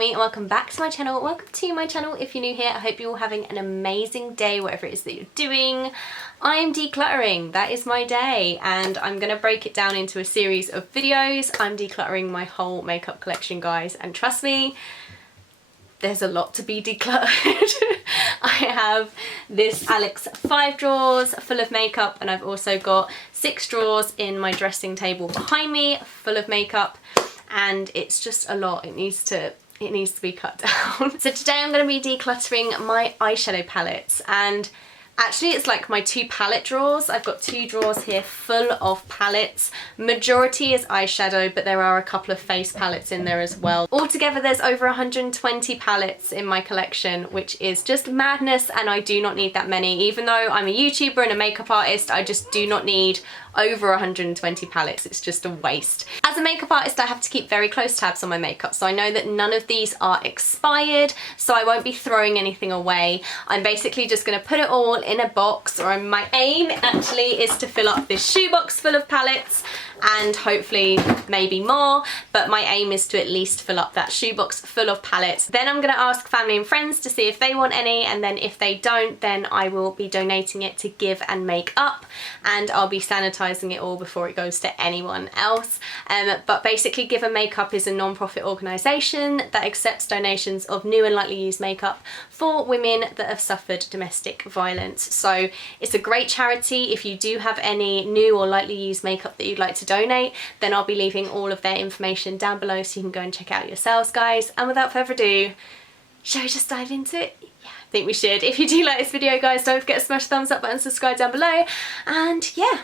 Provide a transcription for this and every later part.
Sammy and welcome back to my channel. Welcome to my channel if you're new here. I hope you're all having an amazing day, whatever it is that you're doing. I am decluttering, that is my day, and I'm going to break it down into a series of videos. I'm decluttering my whole makeup collection, guys, and trust me, there's a lot to be decluttered. I have this Alex 5 drawers full of makeup, and I've also got 6 drawers in my dressing table behind me full of makeup, and it's just a lot. It needs to be cut down. So today I'm going to be decluttering my eyeshadow palettes, and actually it's like my 2 palette drawers. I've got 2 drawers here full of palettes. Majority is eyeshadow, but there are a couple of face palettes in there as well. Altogether there's over 120 palettes in my collection, which is just madness, and I do not need that many. Even though I'm a YouTuber and a makeup artist, I just do not need over 120 palettes. It's just a waste. As a makeup artist, I have to keep very close tabs on my makeup, so I know that none of these are expired, so I won't be throwing anything away. I'm basically just going to put it all in a box, or my aim actually is to fill up this shoebox full of palettes, and hopefully maybe more, but my aim is to at least fill up that shoebox full of palettes. Then I'm going to ask family and friends to see if they want any, and then if they don't, then I will be donating it to Give and Make Up, and I'll be sanitizing it all before it goes to anyone else. But basically Give and Make Up is a non-profit organisation that accepts donations of new and lightly used makeup for women that have suffered domestic violence. So it's a great charity. If you do have any new or lightly used makeup that you'd like to donate, then I'll be leaving all of their information down below so you can go and check it out yourselves, guys. And without further ado, shall we just dive into it? Yeah, I think we should. If you do like this video, guys, don't forget to smash the thumbs up button, subscribe down below, and yeah,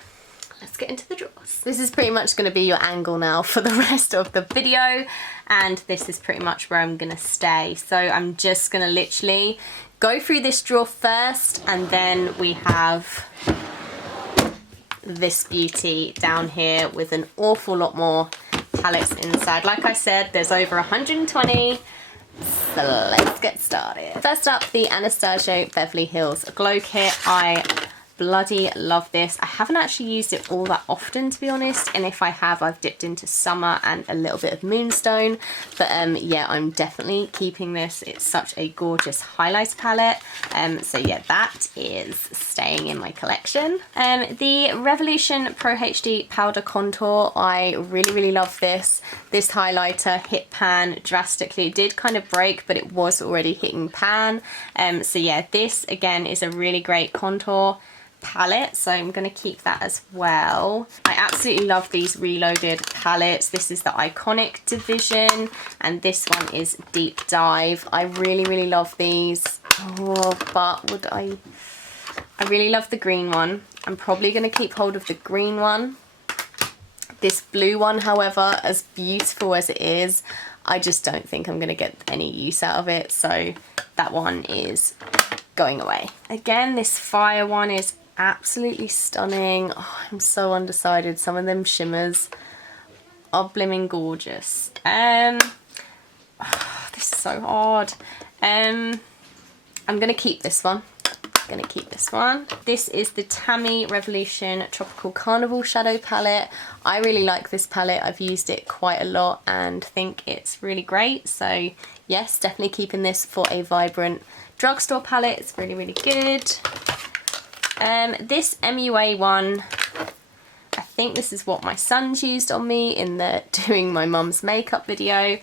let's get into the drawers. This is pretty much going to be your angle now for the rest of the video, and this is pretty much where I'm going to stay. So I'm just going to literally go through this drawer first, and then we have this beauty down here with an awful lot more palettes inside. Like I said, there's over 120, so let's get started. First up, the Anastasia Beverly Hills Glow Kit. I bloody love this. I haven't actually used it all that often, to be honest, and if I have, I've dipped into Summer and a little bit of Moonstone, but yeah, I'm definitely keeping this. It's such a gorgeous highlight palette, so yeah, that is staying in my collection. The Revolution Pro HD Powder Contour, I really love this. This highlighter hit pan drastically. It did kind of break, but it was already hitting pan, so yeah, this again is a really great contour palette, so I'm going to keep that as well. I absolutely love these Reloaded palettes. This is the Iconic division, and this one is Deep Dive. I really love these. Oh, but I really love the green one. I'm probably going to keep hold of the green one. This blue one, however, as beautiful as it is, I just don't think I'm going to get any use out of it, so that one is going away. Again, this Fire one is absolutely stunning. Oh, I'm so undecided. Some of them shimmers are blimming gorgeous. Oh, this is so hard. I'm gonna keep this one. This is the Tammy Revolution Tropical Carnival Shadow Palette. I really like this palette. I've used it quite a lot and think it's really great. So yes, definitely keeping this for a vibrant drugstore palette. It's really good. This MUA one, I think this is what my son's used on me in the doing my mum's makeup video.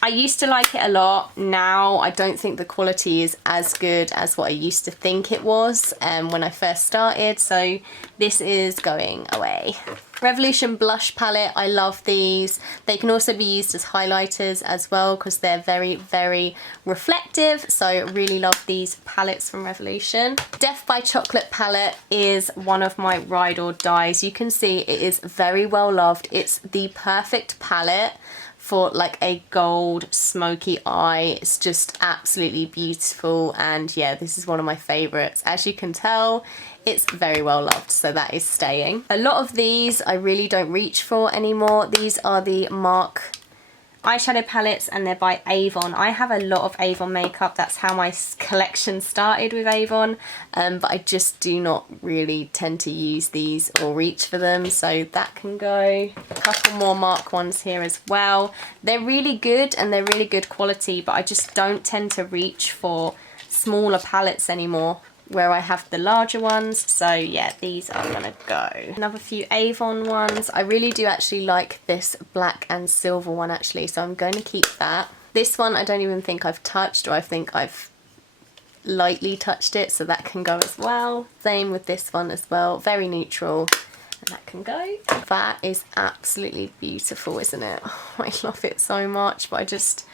I used to like it a lot. Now I don't think the quality is as good as what I used to think it was when I first started, so this is going away. Revolution Blush Palette, I love these. They can also be used as highlighters as well because they're very reflective, so really love these palettes from Revolution. Death by Chocolate palette is one of my ride or dies. You can see it is very well loved. It's the perfect palette for like a gold smoky eye. It's just absolutely beautiful, and yeah, this is one of my favorites. As you can tell, it's very well loved, so that is staying. A lot of these I really don't reach for anymore. These are the MAC eyeshadow palettes, and they're by Avon. I have a lot of Avon makeup. That's how my collection started, with Avon, but I just do not really tend to use these or reach for them, so that can go. A couple more MARC ones here as well. They're really good and they're really good quality, but I just don't tend to reach for smaller palettes anymore where I have the larger ones, so yeah, these are gonna go. Another few Avon ones. I really do actually like this black and silver one actually, so I'm going to keep that. This one I don't even think I've touched, or I think I've lightly touched it, so that can go as well. Same with this one as well, very neutral, and that can go. That is absolutely beautiful, isn't it? Oh, I love it so much, but I just,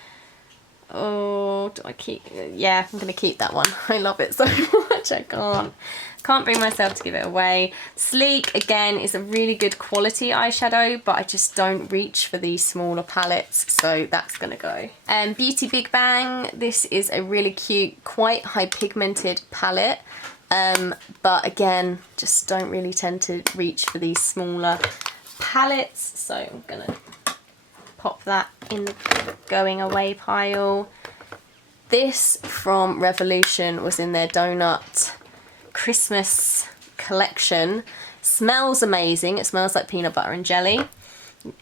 oh, do I keep, yeah, I'm gonna keep that one. I love it so much, I can't bring myself to give it away. Sleek, again, is a really good quality eyeshadow, but I just don't reach for these smaller palettes, so that's gonna go. Beauty Big Bang, this is a really cute, quite high pigmented palette, but again, just don't really tend to reach for these smaller palettes, so I'm gonna pop that in the going away pile. This from Revolution was in their donut Christmas collection. Smells amazing. It smells like peanut butter and jelly.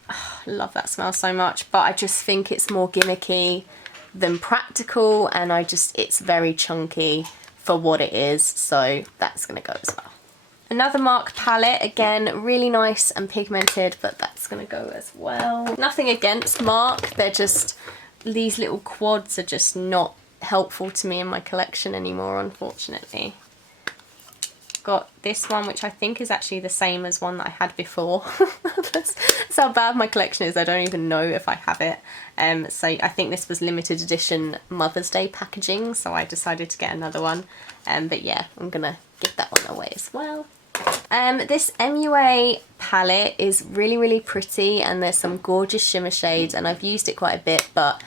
Oh, love that smell so much, but I just think it's more gimmicky than practical, and it's very chunky for what it is, so that's gonna go as well. Another MARC palette, again, really nice and pigmented, but that's gonna go as well. Nothing against MARC, they're just, these little quads are just not helpful to me in my collection anymore, unfortunately. Got this one, which I think is actually the same as one that I had before. That's how bad my collection is, I don't even know if I have it. So I think this was limited edition Mother's Day packaging, so I decided to get another one. But yeah, I'm gonna give that one away as well. This MUA palette is really, really pretty, and there's some gorgeous shimmer shades, and I've used it quite a bit, but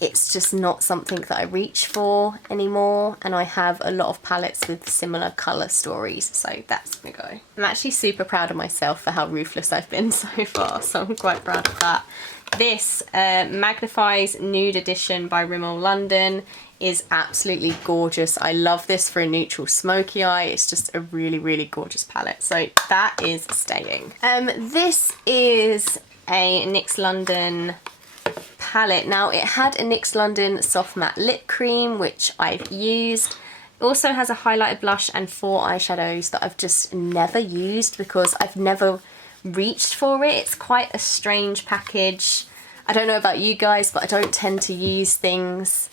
it's just not something that I reach for anymore, and I have a lot of palettes with similar colour stories, so that's gonna go. I'm actually super proud of myself for how ruthless I've been so far, so I'm quite proud of that. This Magnifies Nude Edition by Rimmel London is absolutely gorgeous. I love this for a neutral smoky eye. It's just a really, really gorgeous palette, so that is staying. This is a NYX London palette. Now, it had a NYX London Soft Matte Lip Cream, which I've used. It also has a highlighter blush and 4 eyeshadows that I've just never used because I've never reached for it. It's quite a strange package. I don't know about you guys, but I don't tend to use things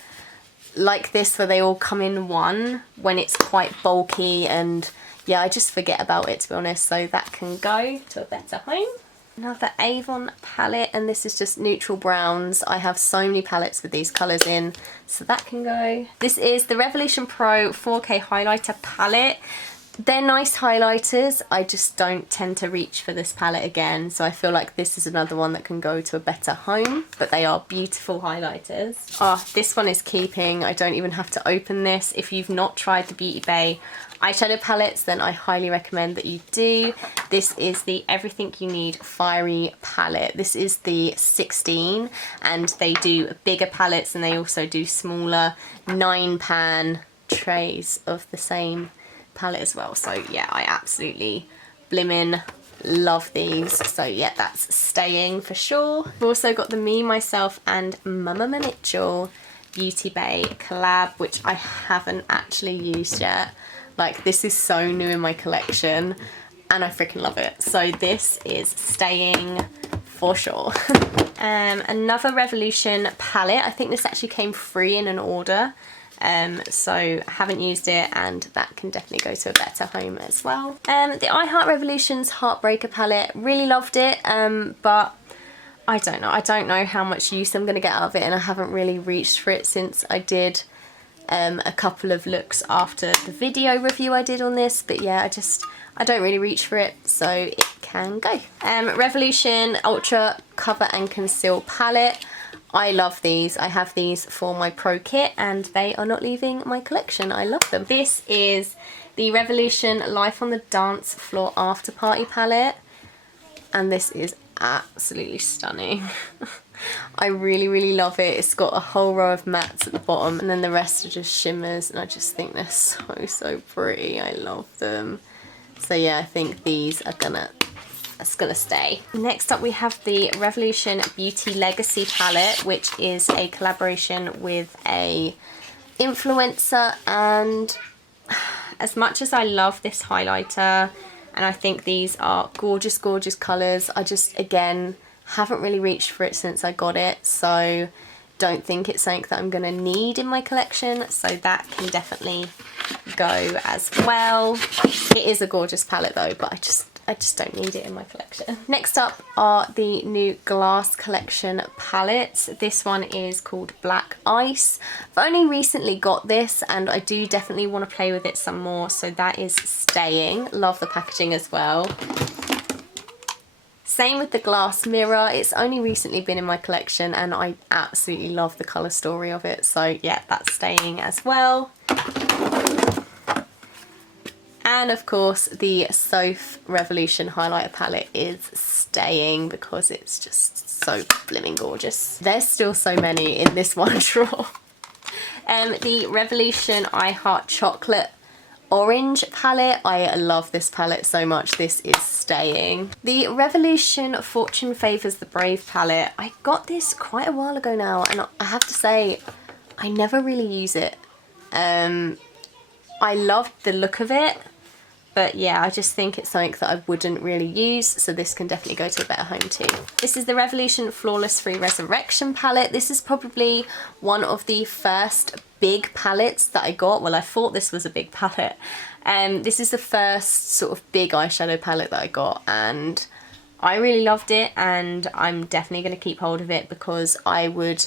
like this where they all come in one when it's quite bulky, and yeah, I just forget about it, to be honest, so that can go to a better home. Another Avon palette, and this is just neutral browns. I have so many palettes with these colours in, so that can go. This is the Revolution Pro 4K highlighter palette. They're nice highlighters, I just don't tend to reach for this palette again, so I feel like this is another one that can go to a better home, but they are beautiful highlighters. Oh, this one is keeping. I don't even have to open this. If you've not tried the Beauty Bay eyeshadow palettes, then I highly recommend that you do. This is the Everything You Need Fiery palette. This is the 16, and they do bigger palettes, and they also do smaller 9-pan trays of the same palette as well. So yeah, I absolutely blimmin' love these. So yeah, that's staying for sure. I've also got the Me, Myself and Mama Mitchell Beauty Bay collab, which I haven't actually used yet. Like, this is so new in my collection and I freaking love it. So this is staying for sure. Another Revolution palette. I think this actually came free in an order. So I haven't used it, and that can definitely go to a better home as well. The I Heart Revolution's Heartbreaker palette, really loved it, but I don't know how much use I'm going to get out of it, and I haven't really reached for it since I did a couple of looks after the video review I did on this, but yeah, I don't really reach for it, so it can go. Revolution Ultra Cover and Conceal palette. I love these. I have these for my pro kit and they are not leaving my collection. I love them. This is the Revolution Life on the Dance Floor After Party palette, and this is absolutely stunning. I really, really love it. It's got a whole row of mattes at the bottom and then the rest are just shimmers, and I just think they're so, so pretty. I love them. So yeah, I think these are it's gonna stay. Next up we have the Revolution Beauty Legacy palette, which is a collaboration with a influencer, and as much as I love this highlighter and I think these are gorgeous, gorgeous colours, I just, again, haven't really reached for it since I got it, so don't think it's something that I'm going to need in my collection, so that can definitely go as well. It is a gorgeous palette though, but I just don't need it in my collection. Next up are the new Glass Collection palettes. This one is called Black Ice. I've only recently got this and I do definitely want to play with it some more, so that is staying. Love the packaging as well. Same with the Glass Mirror. It's only recently been in my collection and I absolutely love the colour story of it, so yeah, that's staying as well. And of course the Soph Revolution highlighter palette is staying because it's just so blimmin' gorgeous. There's still so many in this one drawer. The Revolution I Heart Chocolate Orange palette, I love this palette so much. This is staying. The Revolution Fortune Favours the Brave palette, I got this quite a while ago now and I have to say I never really use it. I loved the look of it, but yeah, I just think it's something that I wouldn't really use, so this can definitely go to a better home too. This is the Revolution Flawless Free Resurrection palette. This is probably one of the first big palettes that I got. Well, I thought this was a big palette. This is the first sort of big eyeshadow palette that I got and I really loved it, and I'm definitely going to keep hold of it because I would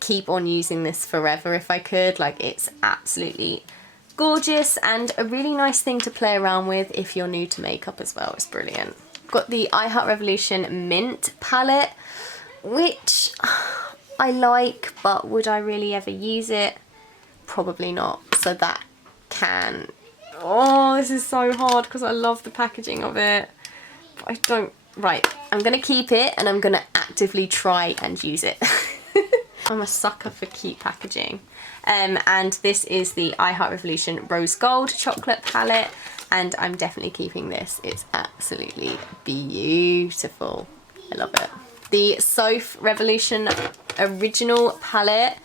keep on using this forever if I could. Like, it's absolutely gorgeous and a really nice thing to play around with if you're new to makeup as well. It's brilliant. Got the I Heart Revolution Mint palette, which I like, but would I really ever use it? Probably not. So that can... Oh, this is so hard because I love the packaging of it. But I don't... Right, I'm going to keep it and I'm going to actively try and use it. I'm a sucker for cute packaging. And this is the I Heart Revolution Rose Gold Chocolate palette, and I'm definitely keeping this. It's absolutely beautiful. I love it. The Soph Revolution Original palette,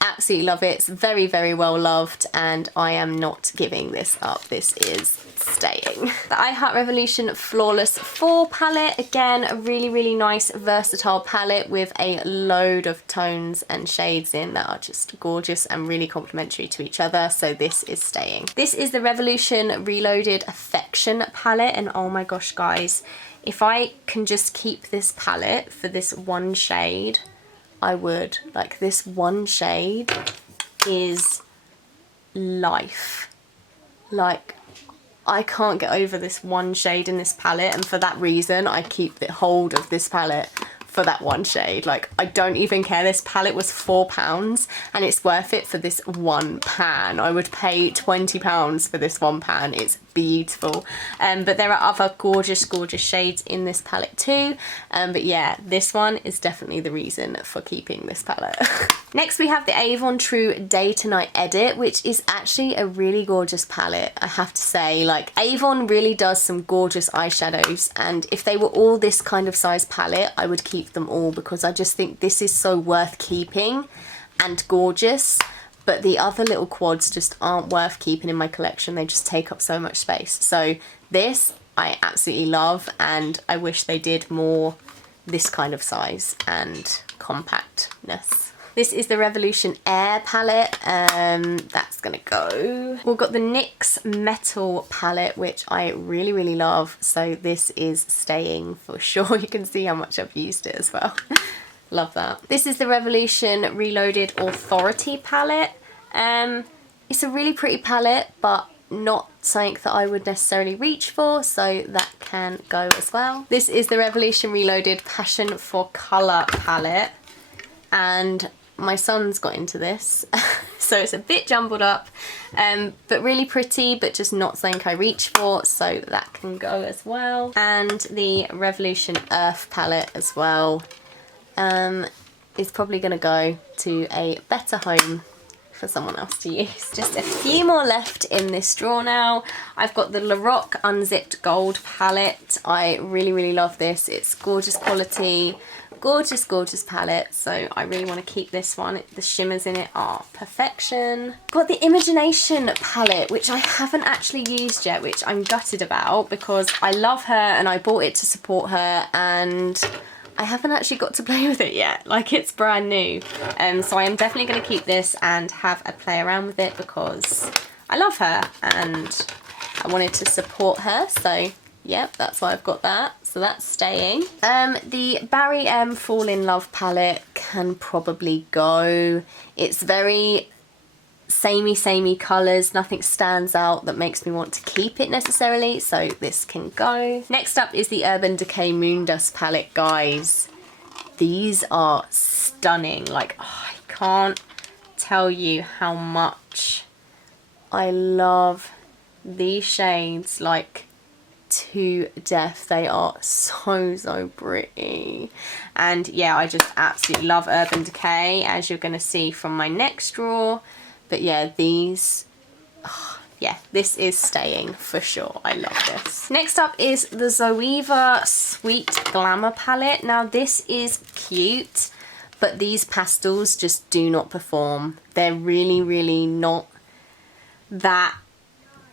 absolutely love it. It's very, very well loved and I am not giving this up. This is staying. The I Heart Revolution Flawless 4 palette, again a really, really nice versatile palette with a load of tones and shades in that are just gorgeous and really complementary to each other, so this is staying. This is the Revolution Reloaded Affection palette, and oh my gosh guys, if I can just keep this palette for this one shade, I would. Like, this one shade is life. Like, I can't get over this one shade in this palette, and for that reason I keep the hold of this palette for that one shade. Like, I don't even care. This palette was £4 and it's worth it for this one pan. I would pay £20 for this one pan. It's beautiful. But there are other gorgeous, gorgeous shades in this palette too. But yeah, this one is definitely the reason for keeping this palette. Next we have the Avon True Day to Night Edit, which is actually a really gorgeous palette, I have to say. Like, Avon really does some gorgeous eyeshadows, and if they were all this kind of size palette, I would keep them all because I just think this is so worth keeping and gorgeous. But the other little quads just aren't worth keeping in my collection. They just take up so much space. So this I absolutely love, and I wish they did more this kind of size and compactness. This is the Revolution Air palette. That's gonna go. We've got the NYX Metal palette, which I really, really love. So this is staying for sure. You can see how much I've used it as well. Love that. This is the Revolution Reloaded Authority palette. It's a really pretty palette, but not something that I would necessarily reach for, so that can go as well. This is the Revolution Reloaded Passion for Colour palette, and my son's got into this, so it's a bit jumbled up, but really pretty, but just not something I reach for, so that can go as well. And the Revolution Earth palette as well. is probably going to go to a better home for someone else to use. Just a few more left in this drawer now. I've got the Lorac Unzipped Gold palette. I really love this. It's gorgeous quality, gorgeous palette, so I really want to keep this one. The shimmers in it are perfection. Got the Imagination palette, which I haven't actually used yet, which I'm gutted about because I love her and I bought it to support her, and I haven't actually got to play with it yet. Like, it's brand new. So I am definitely going to keep this and have a play around with it because I love her and I wanted to support her. So yep, that's why I've got that. So that's staying. The Barry M Fall in Love palette can probably go. It's very samey colours. Nothing stands out that makes me want to keep it necessarily, so this can go. Next up is the Urban Decay Moondust palette, guys. These are stunning. Like, oh, I can't tell you how much I love these shades, like, to death. They are so pretty. And yeah, I just absolutely love Urban Decay, as you're going to see from my next drawer. But yeah, these, oh, yeah, this is staying for sure. I love this. Next up is the Zoeva Sweet Glamour palette. Now this is cute, but these pastels just do not perform. They're really not that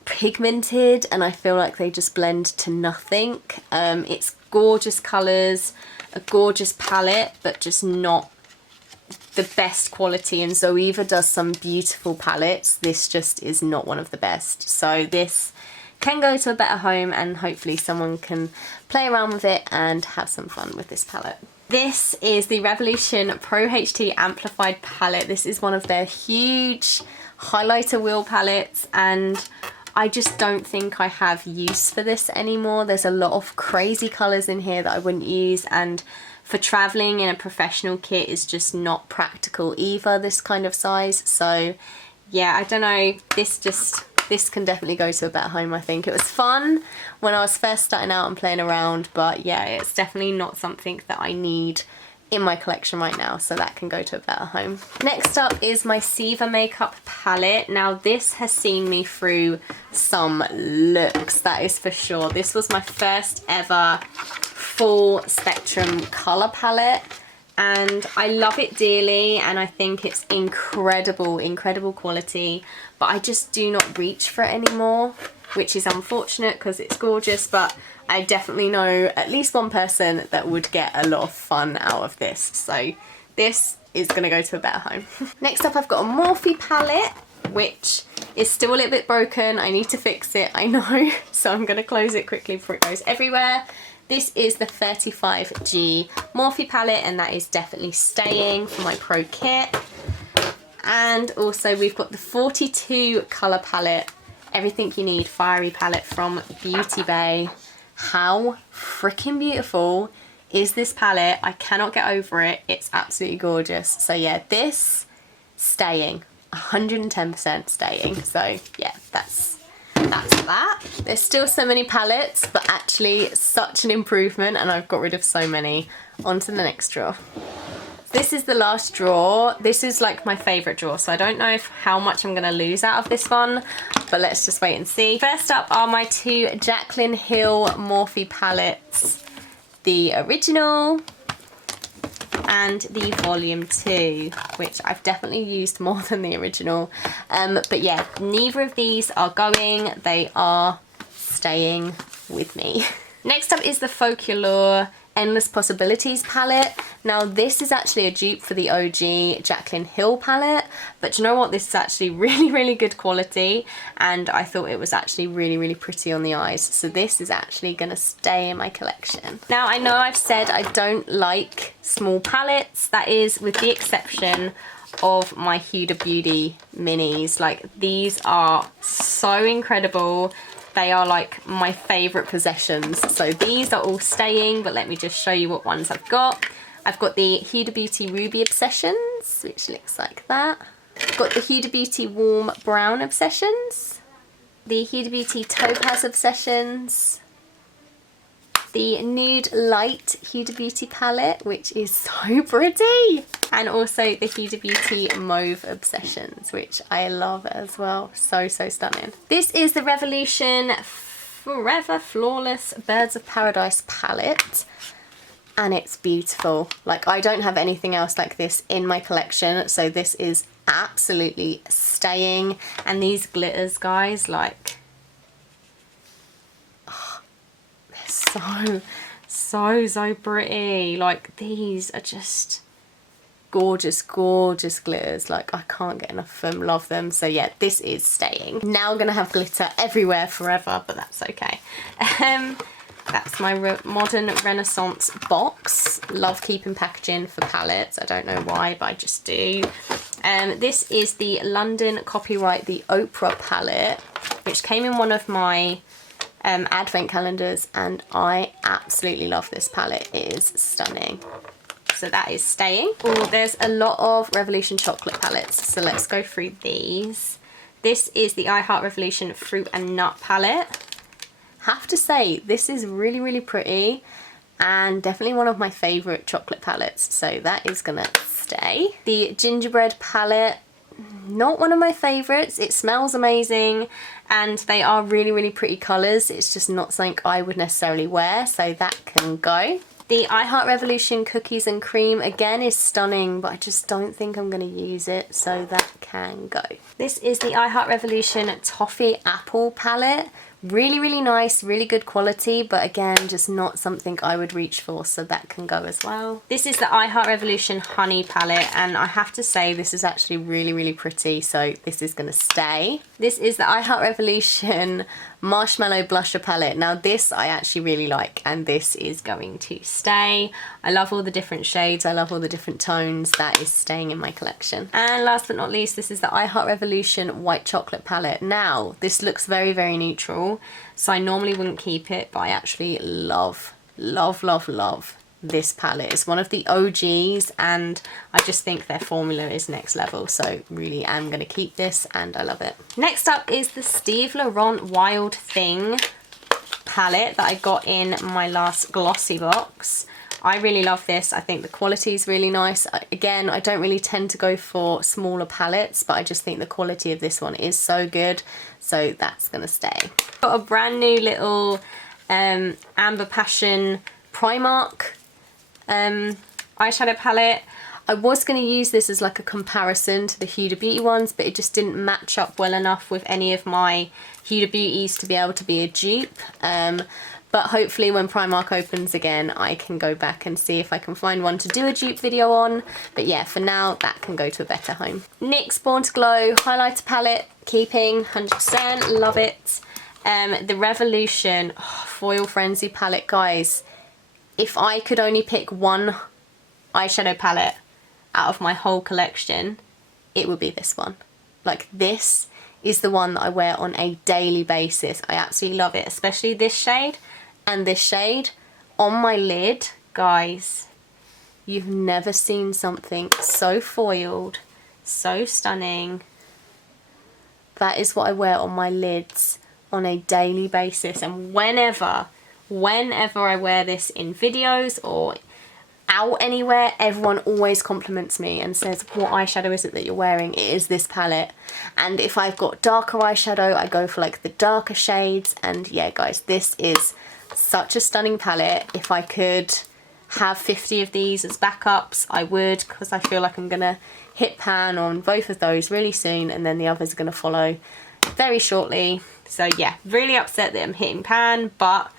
pigmented, and I feel like they just blend to nothing. It's gorgeous colours, a gorgeous palette, but just not the best quality, and Zoeva does some beautiful palettes. This just is not one of the best, so this can go to a better home and hopefully someone can play around with it and have some fun with this palette. This is the Revolution Pro HT Amplified palette. This is one of their huge highlighter wheel palettes, and I just don't think I have use for this anymore. There's a lot of crazy colours in here that I wouldn't use, and for travelling in a professional kit is just not practical either, this kind of size. So yeah, I don't know, this can definitely go to a better home, I think. It was fun when I was first starting out and playing around, but yeah, it's definitely not something that I need in my collection right now, so that can go to a better home. Next up is my Siva Makeup palette. Now this has seen me through some looks, that is for sure. This was my first ever full spectrum colour palette, and I love it dearly, and I think it's incredible quality, but I just do not reach for it anymore, which is unfortunate because it's gorgeous, but I definitely know at least one person that would get a lot of fun out of this, so this is going to go to a better home. Next up, I've got a Morphe palette, which is still a little bit broken. I need to fix it, I know, so I'm going to close it quickly before it goes everywhere. This is the 35G Morphe palette, and that is definitely staying for my pro kit. And also we've got the 42 colour palette, Everything You Need Fiery palette from Beauty Bay. How freaking beautiful is this palette? I cannot get over it. It's absolutely gorgeous. So yeah, this staying, 110% staying. So yeah, that's that. There's still so many palettes, but actually such an improvement, and I've got rid of so many. On to the next drawer. This is the last drawer. This is like my favourite drawer, so I don't know how much I'm going to lose out of this one, but let's just wait and see. First up are my two Jaclyn Hill Morphe palettes, the original and the volume 2, which I've definitely used more than the original, but yeah, neither of these are going, they are staying with me. Next up is the Folklore Endless Possibilities palette. Now this is actually a dupe for the OG Jaclyn Hill palette, but do you know what, this is actually really good quality, and I thought it was actually really pretty on the eyes, so this is actually going to stay in my collection. Now I know I've said I don't like small palettes, that is with the exception of my Huda Beauty minis. Like, these are so incredible. They are like my favourite possessions. So these are all staying, but let me just show you what ones I've got. I've got the Huda Beauty Ruby Obsessions, which looks like that. I've got the Huda Beauty Warm Brown Obsessions. The Huda Beauty Topaz Obsessions. the Nude Light Huda Beauty palette, which is so pretty. And also the Huda Beauty Mauve Obsessions, which I love as well. So, so stunning. This is the Revolution Forever Flawless Birds of Paradise palette. And it's beautiful. Like, I don't have anything else like this in my collection, so this is absolutely staying. And these glitters, guys, like, oh, they're so pretty. Like, these are just gorgeous, gorgeous glitters. Like, I can't get enough of them, love them. So yeah, this is staying. Now I'm gonna have glitter everywhere forever, but that's okay. That's my Modern Renaissance box. Love keeping packaging for palettes. I don't know why, but I just do. This is the London Copyright the Oprah palette, which came in one of my advent calendars, and I absolutely love this palette. It is stunning. So that is staying. Oh, there's a lot of Revolution chocolate palettes, so let's go through these. This is the I Heart Revolution Fruit and Nut palette. Have to say, this is really, really pretty and definitely one of my favourite chocolate palettes, so that is gonna stay. The Gingerbread palette, not one of my favourites. It smells amazing and they are really, really pretty colours. It's just not something I would necessarily wear, so that can go. The I Heart Revolution Cookies and Cream, again, is stunning, but I just don't think I'm going to use it, so that can go. This is the I Heart Revolution Toffee Apple palette. Really, really nice, really good quality, but again, just not something I would reach for, so that can go as well. This is the I Heart Revolution Honey palette, and I have to say this is actually really, really pretty, so this is going to stay. This is the I Heart Revolution Marshmallow Blusher palette. Now this I actually really like, and this is going to stay. I love all the different shades, I love all the different tones. That is staying in my collection. And last but not least, this is the I Heart Revolution White Chocolate palette. Now this looks very, very neutral, so I normally wouldn't keep it, but I actually love this palette. It's one of the OGs and I just think their formula is next level, so really am going to keep this and I love it. Next up is the Steve Laurent Wild Thing palette that I got in my last glossy box. I really love this. I think the quality is really nice. Again, I don't really tend to go for smaller palettes, but I just think the quality of this one is so good, so that's going to stay. Got a brand new little Amber Passion Primark eyeshadow palette. I was going to use this as like a comparison to the Huda Beauty ones, but it just didn't match up well enough with any of my Huda Beauties to be able to be a dupe. But hopefully when Primark opens again, I can go back and see if I can find one to do a dupe video on. But yeah, for now, that can go to a better home. NYX Born to Glow highlighter palette, keeping 100%, love it. The Revolution Foil Frenzy palette, guys. If I could only pick one eyeshadow palette out of my whole collection, it would be this one. Like, this is the one that I wear on a daily basis. I absolutely love it, especially this shade and this shade on my lid. Guys, you've never seen something so foiled, so stunning. That is what I wear on my lids on a daily basis, and whenever I wear this in videos or out anywhere, everyone always compliments me and says, what eyeshadow is it that you're wearing? It is this palette. And if I've got darker eyeshadow, I go for like the darker shades. And yeah, guys, this is such a stunning palette. If I could have 50 of these as backups, I would, because I feel like I'm gonna hit pan on both of those really soon, and then the others are gonna follow very shortly. So yeah, really upset that I'm hitting pan, but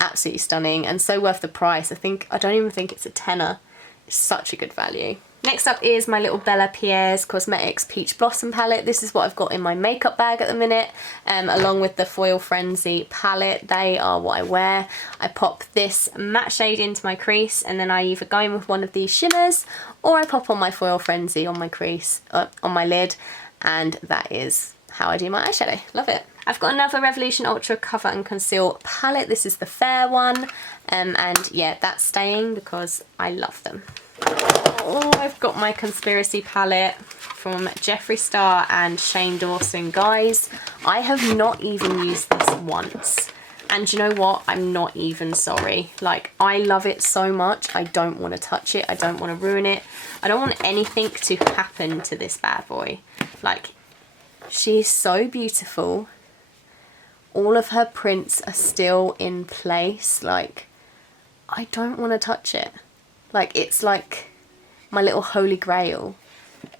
absolutely stunning and so worth the price. I don't even think it's a tenner. It's such a good value. Next up is my little Bella Pierre's Cosmetics Peach Blossom palette. This is what I've got in my makeup bag at the minute, along with the Foil Frenzy palette. They are what I wear. I pop this matte shade into my crease, and then I either go in with one of these shimmers, or I pop on my Foil Frenzy on my crease, on my lid, and that is how I do my eyeshadow. Love it. I've got another Revolution Ultra Cover and Conceal palette. This is the fair one, and yeah, that's staying because I love them. Oh, I've got my Conspiracy palette from Jeffree Star and Shane Dawson. Guys, I have not even used this once. And you know what? I'm not even sorry. Like, I love it so much. I don't want to touch it. I don't want to ruin it. I don't want anything to happen to this bad boy. Like, she's so beautiful. All of her prints are still in place. Like, I don't want to touch it. Like, it's like my little holy grail.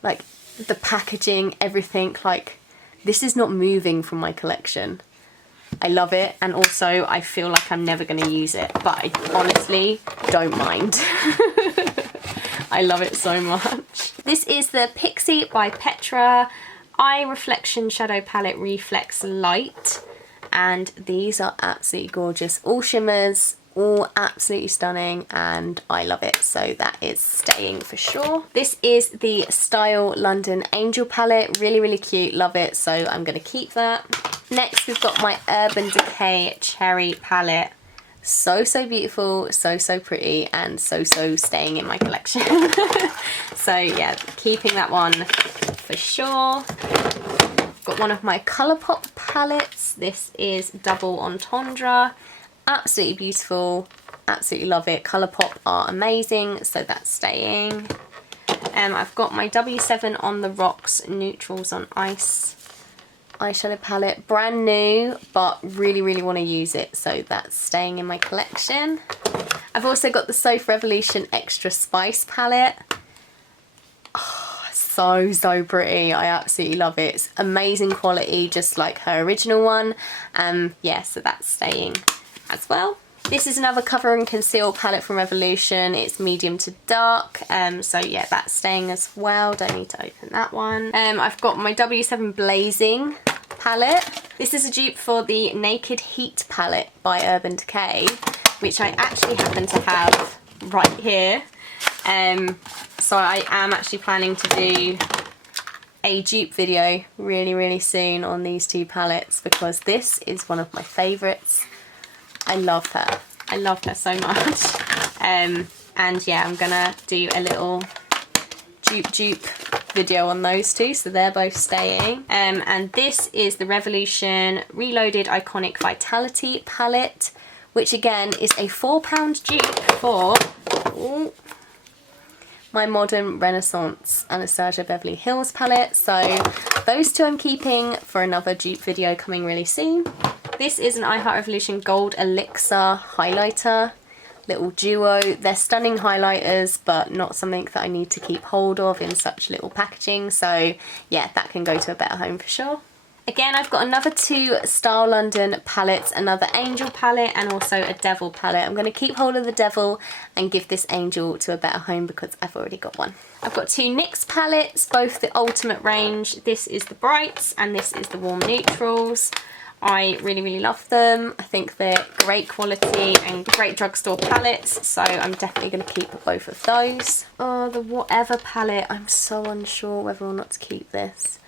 Like, the packaging, everything, like, this is not moving from my collection. I love it, and also I feel like I'm never going to use it, but I honestly don't mind. I love it so much. This is the Pixie by Petra Eye Reflection Shadow Palette Reflex Light, and these are absolutely gorgeous. All shimmers, all absolutely stunning, and I love it, so that is staying for sure. This is the Style London Angel palette, really, really cute, love it, so I'm going to keep that. Next, we've got my Urban Decay Cherry palette. So, so beautiful, so, so pretty, and so, so staying in my collection. So yeah, keeping that one for sure. Got one of my Colourpop palettes. This is Double Entendre. Absolutely beautiful, absolutely love it. Colourpop are amazing, so that's staying. I've got my W7 on the Rocks Neutrals on Ice eyeshadow palette, brand new, but really, really want to use it, so that's staying in my collection. I've also got the Soap Revolution Extra Spice palette. Oh, so, so pretty. I absolutely love it. It's amazing quality, just like her original one. Yeah, so that's staying as well. This is another Cover and Conceal palette from Revolution. It's medium to dark, so yeah, that's staying as well. Don't need to open that one. I've got my W7 Blazing palette. This is a dupe for the Naked Heat palette by Urban Decay, which I actually happen to have right here. So I am actually planning to do a dupe video really, really soon on these two palettes, because this is one of my favourites. I love her. I love her so much. And yeah, I'm gonna do a little dupe video on those two, so they're both staying. And this is the Revolution Reloaded Iconic Vitality palette, which again is a £4 dupe for my Modern Renaissance Anastasia Beverly Hills palette. So those two I'm keeping for another dupe video coming really soon. This is an I Heart Revolution Gold Elixir highlighter, little duo. They're stunning highlighters, but not something that I need to keep hold of in such little packaging. So yeah, that can go to a better home for sure. Again, I've got another two Style London palettes, another Angel palette and also a Devil palette. I'm going to keep hold of the Devil and give this Angel to a better home because I've already got one. I've got two NYX palettes, both the Ultimate range. This is the Brights and this is the Warm Neutrals. I really, really love them. I think they're great quality and great drugstore palettes, so I'm definitely going to keep both of those. Oh, the Whatever palette, I'm so unsure whether or not to keep this.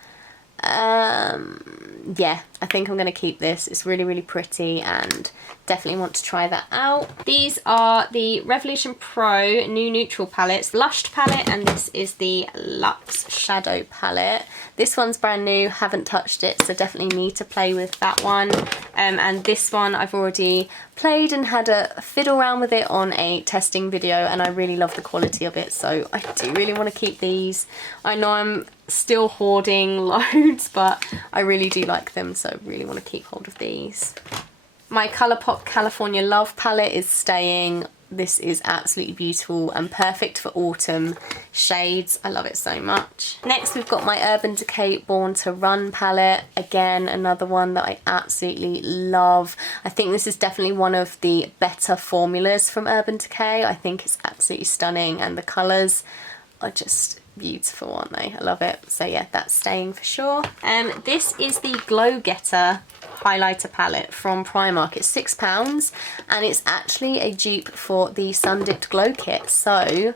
Yeah, I think I'm going to keep this. It's really, really pretty and definitely want to try that out. These are the Revolution Pro New Neutral palettes, Lushed palette, and this is the Luxe Shadow palette. This one's brand new, haven't touched it, so definitely need to play with that one. And this one I've already played and had a fiddle around with it on a testing video, and I really love the quality of it, so I do really want to keep these. I know I'm still hoarding loads, but I really do like them, so I really want to keep hold of these. My Colourpop California Love palette is staying. This is absolutely beautiful and perfect for autumn shades. I love it so much. Next, we've got my Urban Decay Born to Run palette. Again, another one that I absolutely love. I think this is definitely one of the better formulas from Urban Decay. I think it's absolutely stunning and the colours are just beautiful, aren't they? I love it. So yeah, that's staying for sure. This is the Glow Getter highlighter palette from Primark. It's £6 and it's actually a dupe for the Sun Dipped Glow Kit. So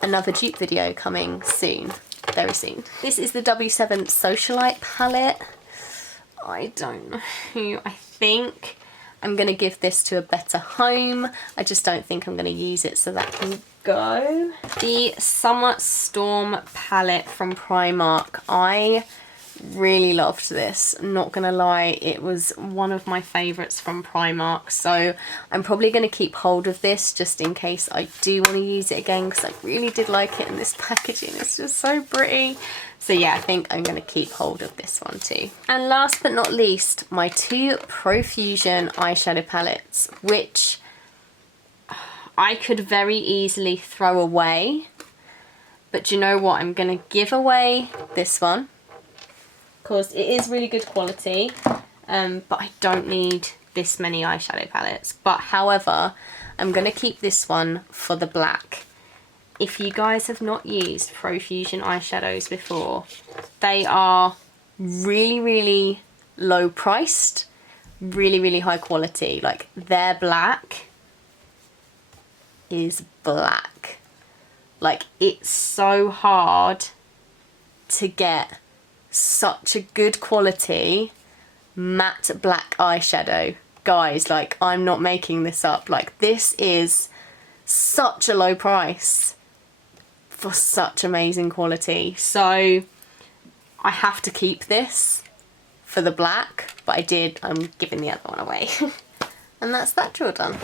another dupe video coming soon, very soon. This is the W7 Socialite palette. I don't know. I think I'm going to give this to a better home. I just don't think I'm going to use it, so that can go. The Summer Storm palette from Primark. I Really loved this, not gonna lie. It was one of my favourites from Primark, so I'm probably going to keep hold of this just in case I do want to use it again, because I really did like it, and this packaging is just so pretty. So yeah, I think I'm going to keep hold of this one too. And last but not least, my two Profusion eyeshadow palettes, which I could very easily throw away, but do you know what, I'm going to give away this one because it is really good quality, but I don't need this many eyeshadow palettes. But however, I'm going to keep this one for the black. If you guys have not used Profusion eyeshadows before, they are really, really low priced, really, really high quality. Like, their black is black. Like, it's so hard to get such a good quality matte black eyeshadow. Guys, like, I'm not making this up. Like, this is such a low price for such amazing quality. So I have to keep this for the black, but I'm giving the other one away. And that's that drawer done.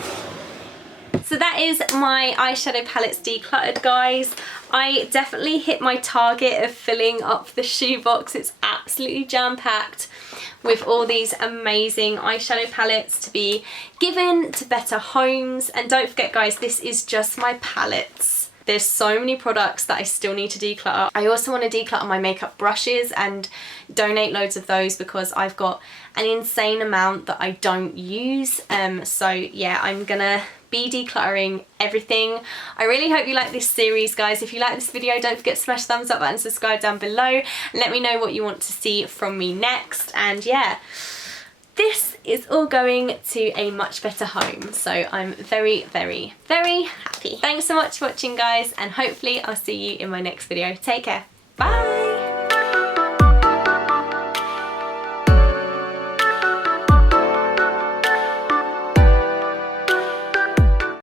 So that is my eyeshadow palettes decluttered, guys. I definitely hit my target of filling up the shoebox. It's absolutely jam-packed with all these amazing eyeshadow palettes to be given to better homes. And don't forget, guys, this is just my palettes. There's so many products that I still need to declutter. I also want to declutter my makeup brushes and donate loads of those because I've got an insane amount that I don't use. So yeah, I'm gonna be decluttering everything. I really hope you like this series, guys. If you like this video, don't forget to smash the thumbs up button, subscribe down below, and let me know what you want to see from me next. And yeah, this is all going to a much better home, so I'm very, very, very happy. Thanks so much for watching, guys, and hopefully I'll see you in my next video. Take care. Bye!